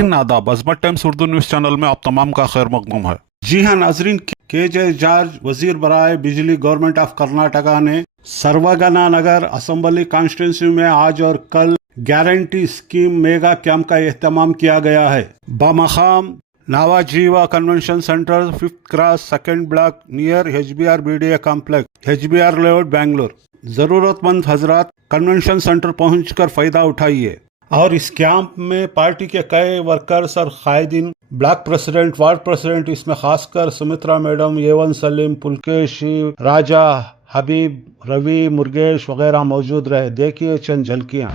नाजरीन आदाब, अजमत times Urdu news channel में आप तमाम का खैर मकदूम है। जी हाँ नाजरीन, के जे जॉर्ज वजीर बराए बिजली गवर्नमेंट ऑफ कर्नाटका ने सर्वगना नगर असम्बली कॉन्स्टिट्यूंसी में आज और कल गारंटी स्कीम मेगा कैंप का एहतमाम किया गया है। बमकाम नावाजीवा convention centre, 5th cross, 2nd block, near HBR BDA complex, HBR layout, Bangalore. जरूरतमंद हजरात कन्वेंशन सेंटर पहुंचकर फायदा उठाइए। और इस कैंप में पार्टी के कई वर्कर्स और कायदीन, ब्लॉक प्रेसिडेंट, वार्ड प्रेसिडेंट, इसमें खासकर सुमित्रा मैडम, एवन सलीम, पुलकेशी, राजा, हबीब, रवि, मुर्गेश वगैरह मौजूद रहे। देखिए चंद झलकियां।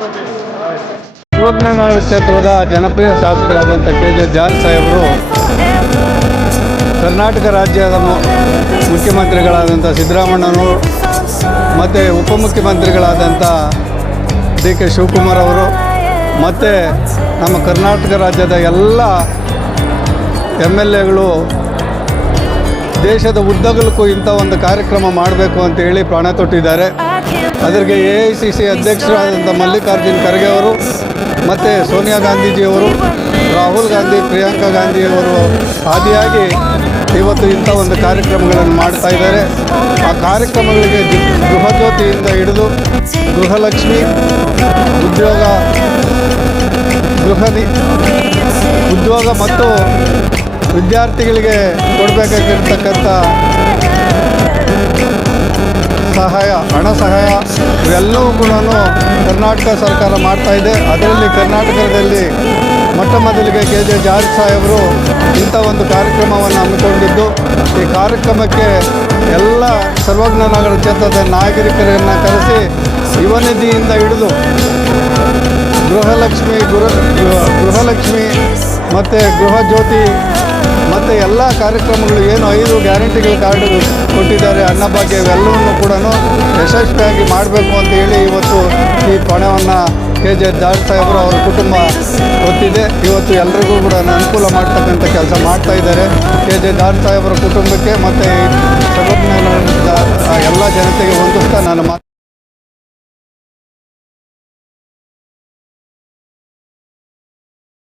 ಶಿವಜ್ಞಾನ ಕ್ಷೇತ್ರದ ಜನಪ್ರಿಯ ಶಾಸಕರಾದಂಥ KJ ಜಾರ್ಜ್ ಸಾಹೇಬರು ಕರ್ನಾಟಕ ರಾಜ್ಯದ ಮುಖ್ಯಮಂತ್ರಿಗಳಾದಂಥ ಸಿದ್ದರಾಮಣ್ಣನವರು ಮತ್ತು ಉಪಮುಖ್ಯಮಂತ್ರಿಗಳಾದಂಥ DK ಶಿವಕುಮಾರ್ ಅವರು ಮತ್ತು ನಮ್ಮ ಕರ್ನಾಟಕ ರಾಜ್ಯದ ಎಲ್ಲ MLAಗಳು ದೇಶದ ಉದ್ದಗಲಕ್ಕೂ ಇಂಥ ಒಂದು ಕಾರ್ಯಕ್ರಮ ಮಾಡಬೇಕು ಅಂತೇಳಿ ಪ್ರಾಣ ತೊಟ್ಟಿದ್ದಾರೆ. ಅದಕ್ಕೆ AICC ಅಧ್ಯಕ್ಷರಾದಂಥ ಮಲ್ಲಿಕಾರ್ಜುನ್ ಖರ್ಗೆ ಅವರು ಮತ್ತು ಸೋನಿಯಾ ಗಾಂಧೀಜಿಯವರು, ರಾಹುಲ್ ಗಾಂಧಿ, ಪ್ರಿಯಾಂಕಾ ಗಾಂಧಿಯವರು ಆದಿಯಾಗಿ ಇವತ್ತು ಇಂಥ ಒಂದು ಕಾರ್ಯಕ್ರಮಗಳನ್ನು ಮಾಡ್ತಾ ಇದ್ದಾರೆ. ಆ ಕಾರ್ಯಕ್ರಮಗಳಿಗೆ ಗೃಹಜ್ಯೋತಿಯಿಂದ ಹಿಡಿದು ಗೃಹಲಕ್ಷ್ಮಿ ಉದ್ಯೋಗ ಮತ್ತು ವಿದ್ಯಾರ್ಥಿಗಳಿಗೆ ಕೊಡಬೇಕಾಗಿರ್ತಕ್ಕಂಥ ಹಣ ಸಹಾಯ ಇವೆಲ್ಲವೂ ಕೂಡ ಕರ್ನಾಟಕ ಸರ್ಕಾರ ಮಾಡ್ತಾಯಿದೆ. ಅದರಲ್ಲಿ ಕರ್ನಾಟಕದಲ್ಲಿ ಮೊಟ್ಟ ಮೊದಲಿಗೆ KJ ಜಾರ್ಜ್ ಸಾಹೇಬರು ಇಂಥ ಒಂದು ಕಾರ್ಯಕ್ರಮವನ್ನು ಹಮ್ಮಿಕೊಂಡಿದ್ದು, ಈ ಕಾರ್ಯಕ್ರಮಕ್ಕೆ ಎಲ್ಲ ಸರ್ವಜ್ಞನಗರ ಕ್ಷೇತ್ರದ ನಾಗರಿಕರನ್ನು ಕರೆಸಿ ಯುವನಿಧಿಯಿಂದ ಹಿಡಿದು ಗೃಹಲಕ್ಷ್ಮಿ ಮತ್ತು ಗೃಹಜ್ಯೋತಿ ಮತ್ತು ಎಲ್ಲ ಕಾರ್ಯಕ್ರಮಗಳು ಏನು 5 ಗ್ಯಾರಂಟಿಗಳ ಕಾರ್ಡ್ ಕೊಟ್ಟಿದ್ದಾರೆ, ಅನ್ನಭಾಗ್ಯ ಇವೆಲ್ಲವನ್ನು ಕೂಡ ಯಶಸ್ವಿಯಾಗಿ ಮಾಡಬೇಕು ಅಂತೇಳಿ ಇವತ್ತು ಈ ಪಣವನ್ನು KJ ಜಾರ್ಜ್ ಸಾಹೇಬರು ಅವರ ಕುಟುಂಬ ಹೊತ್ತಿದೆ. ಇವತ್ತು ಎಲ್ರಿಗೂ ಕೂಡ ಅನುಕೂಲ ಮಾಡ್ತಕ್ಕಂಥ ಕೆಲಸ ಮಾಡ್ತಾಯಿದ್ದಾರೆ. KJ ಜಾರ್ಜ್ ಸಾಹೇಬರ ಕುಟುಂಬಕ್ಕೆ ಮತ್ತು